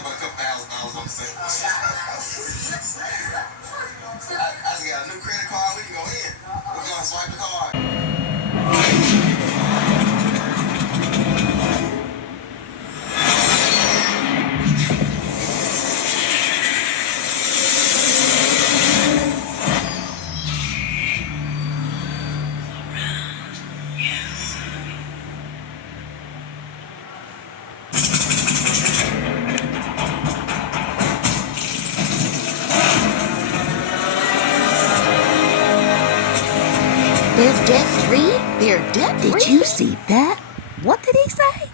about a couple $1,000 on the sink. I just got a new credit card. We can go in. We're gonna swipe the card. They're debt-free? They're debt-free? Did you see that? What did he say?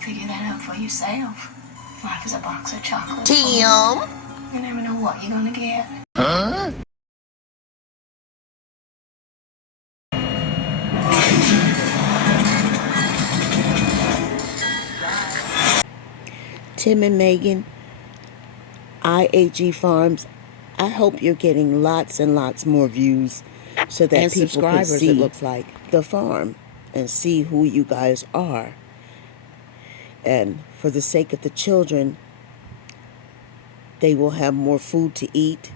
Figure that out for yourself. Life is a box of chocolates. Tim! You never know what you're gonna get. Huh? Tim and Megan, IAG Farms, I hope you're getting lots and lots more views so that people can see it looks like the farm and see who you guys are. And for the sake of the children, they will have more food to eat,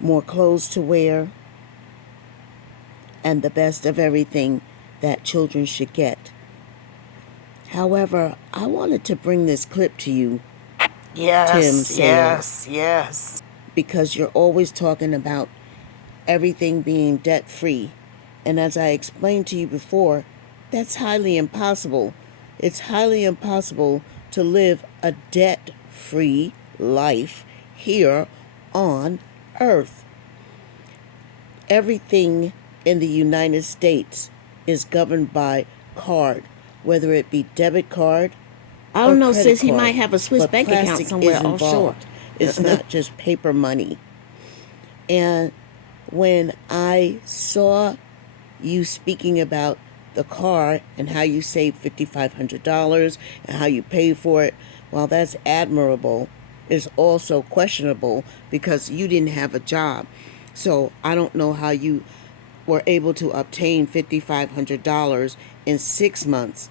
more clothes to wear, and the best of everything that children should get. However, I wanted to bring this clip to you, Tim said, yes. because you're always talking about everything being debt-free. And as I explained to you before, that's highly impossible. It's highly impossible to live a debt-free life here on Earth. Everything in the United States is governed by card, whether it be debit card. I don't know, sis, he might have a Swiss bank account somewhere offshore. It's not just paper money. And when I saw you speaking about the car and how you saved $5,500 and how you paid for it, well, that's admirable. It's also questionable because you didn't have a job. So I don't know how you were able to obtain $5,500 in 6 months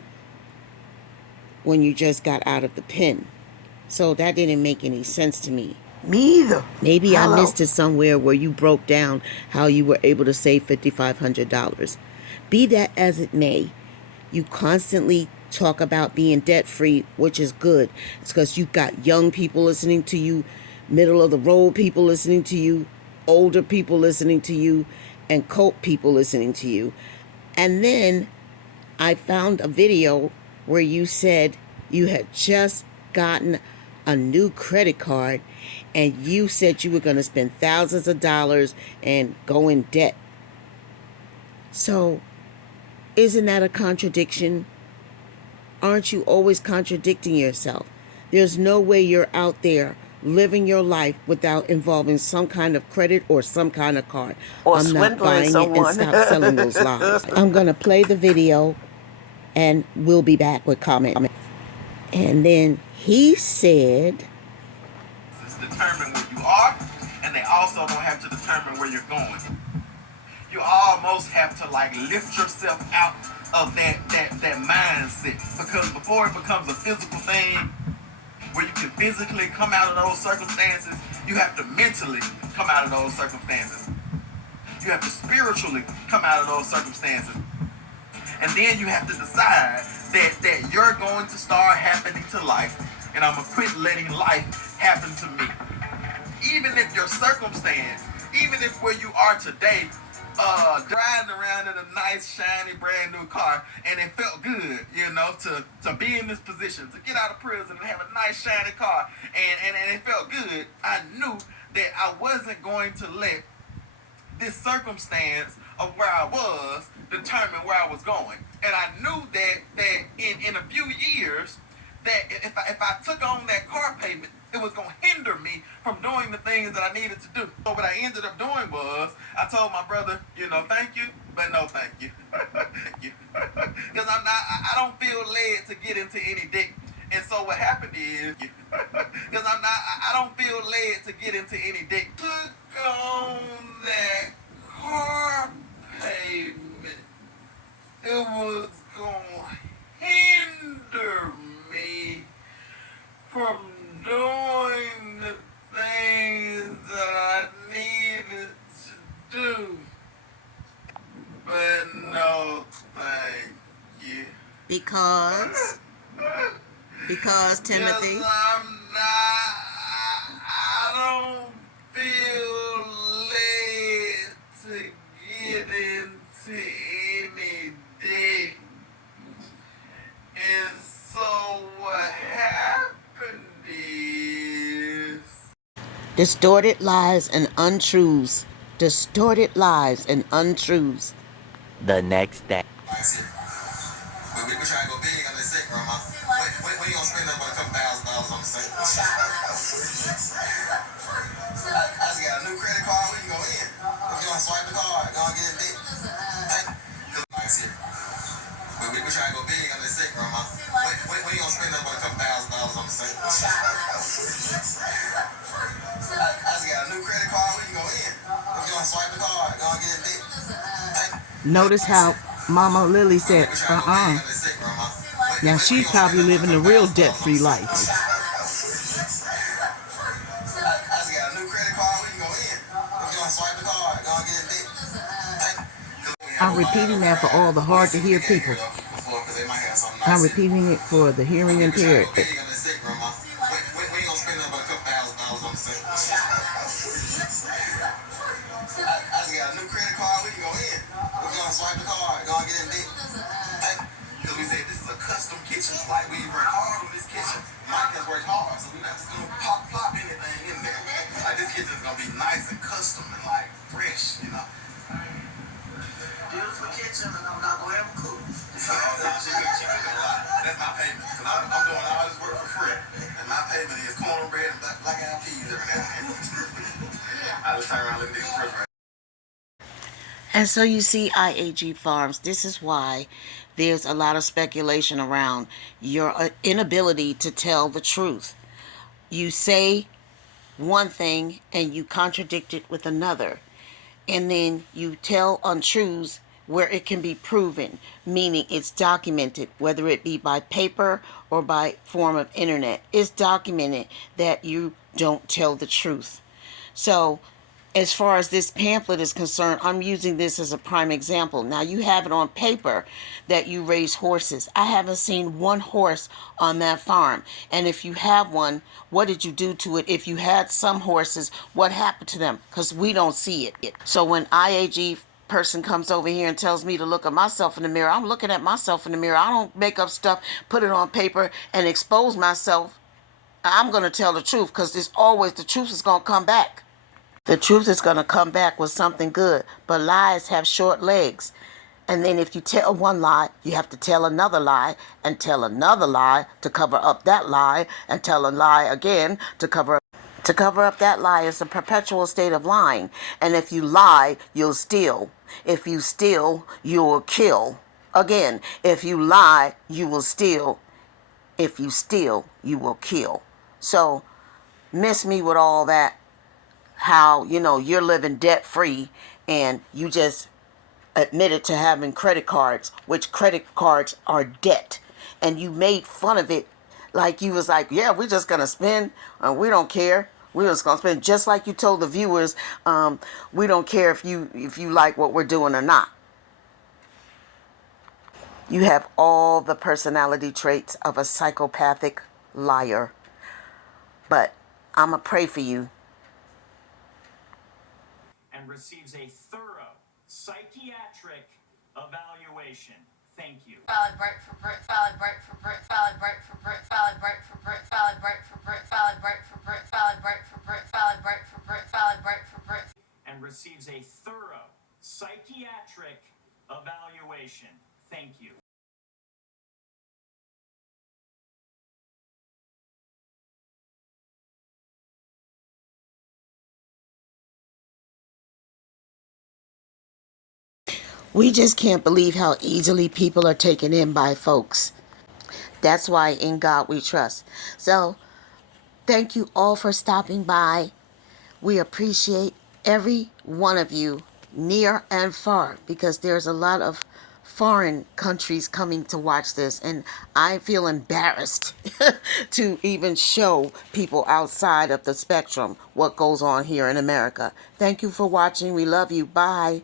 when you just got out of the pen. So that didn't make any sense to me. Me either. Maybe I missed it somewhere where you broke down how you were able to save $5,500. Be that as it may, you constantly talk about being debt-free, which is good. It's because you've got young people listening to you, middle-of-the-road people listening to you, older people listening to you, and cult people listening to you. And then I found a video where you said you had just gotten a new credit card and you said you were going to spend thousands of dollars and go in debt. So, isn't that a contradiction? Aren't you always contradicting yourself? There's no way you're out there living your life without involving some kind of credit or some kind of card. Or I'm not buying someone. it and stop selling those lies. I'm going to play the video and we'll be back with comment. And then he said, Determine where you are, and they also don't have to determine where you're going. You almost have to like lift yourself out of that mindset, because before it becomes a physical thing where you can physically come out of those circumstances, you have to mentally come out of those circumstances. You have to spiritually come out of those circumstances. And then you have to decide that you're going to start happening to life, and I'm going to quit letting life happen to me. Even if your circumstance, even if where you are today, driving around in a nice, shiny, brand new car, and it felt good, to be in this position, to get out of prison and have a nice, shiny car, and it felt good. I knew that I wasn't going to let this circumstance of where I was determine where I was going. And I knew that in a few years, that if I took on that car payment, it was going to hinder me from doing the things that I needed to do. So what I ended up doing was, I told my brother, thank you, but no thank you. Thank you. Because I don't feel led to get into any debt. And so what happened is, because I don't feel led to get into any debt. Took on that car payment, it was going to hinder me Because Timothy. Yes, I'm not. I don't feel led to get into any debt. And so what happened is Distorted lies and untruths. Distorted lies and untruths. The next day. we try to go big on this set, Grandma. When you gonna spend nothing but a couple $1,000 on the set? I just got a new credit card. We can go in. If you want to swipe the card, go and get it big. We try to go big on this set, Grandma. When you gonna spend nothing but a couple $1,000 on the set? I just got a new credit card. We can go in. If you want to swipe the card, go and get it big. Notice how Mama Lily said, Now she's probably living a real debt-free life. I'm repeating that for all the hard-to-hear people. I'm repeating it for the hearing impaired. Like we work hard on this kitchen. Mike has worked hard, so we're not just gonna plop anything in there. Like this kitchen's gonna be nice and custom and like fresh, you know. Beautiful kitchen, and I'm not gonna ever cook. So she cooking a lot. That's my payment. Cause I'm doing all this work for free, and my payment is cornbread and black-eyed peas every now and then. I just turn around and look at this refrigerator. And so you see, IAG Farms, this is why there's a lot of speculation around your inability to tell the truth. You say one thing and you contradict it with another. And then you tell untruths where it can be proven, meaning it's documented, whether it be by paper or by form of internet. It's documented that you don't tell the truth. So as far as this pamphlet is concerned, I'm using this as a prime example. Now, you have it on paper that you raise horses. I haven't seen one horse on that farm. And if you have one, what did you do to it? If you had some horses, what happened to them? Because we don't see it. So when IAG person comes over here and tells me to look at myself in the mirror, I'm looking at myself in the mirror. I don't make up stuff, put it on paper, and expose myself. I'm going to tell the truth, because there's always, the truth is going to come back. The truth is going to come back with something good. But lies have short legs. And then if you tell one lie, you have to tell another lie and tell another lie to cover up that lie and tell a lie again to cover up that lie. Is a perpetual state of lying. And if you lie, you'll steal. If you steal, you will kill. Again, if you lie, you will steal. If you steal, you will kill. So miss me with all that. How, you're living debt-free and you just admitted to having credit cards, which credit cards are debt. And you made fun of it like you was like, yeah, we're just going to spend. We don't care. We're just going to spend, just like you told the viewers, we don't care if you like what we're doing or not. You have all the personality traits of a psychopathic liar. But I'm going to pray for you. And receives a thorough psychiatric evaluation. Thank you. Valid break for Brit, valid break for Brit, valid break for Brit, valid break for Brit, valid break for Brit, valid break for Brit, valid break for Brit, valid break for Brit, valid break for Brit. And receives a thorough psychiatric evaluation. Thank you. We just can't believe how easily people are taken in by folks. That's why in God we trust. So, thank you all for stopping by. We appreciate every one of you, near and far, because there's a lot of foreign countries coming to watch this, and I feel embarrassed to even show people outside of the spectrum what goes on here in America. Thank you for watching. We love you. Bye.